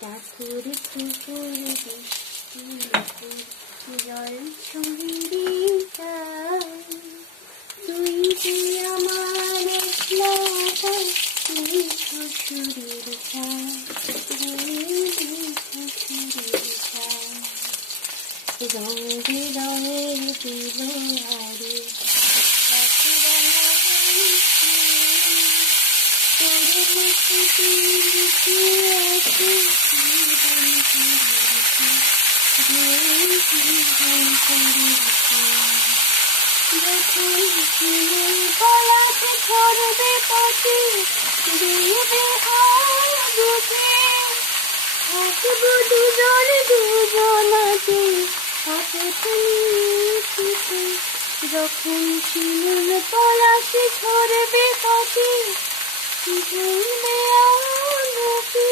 ঠাকুর ঠাকুর জল ছড়িয়ে তুই যে আমার শ্বশুরের রঙে রঙের দিল আরে গলাতে ছড়বে পাখি দেবে বুঝে থাকবো দুজন দুজনাতে যখন শিমুল পলাশে ছড়বে পাখি ঝুলবে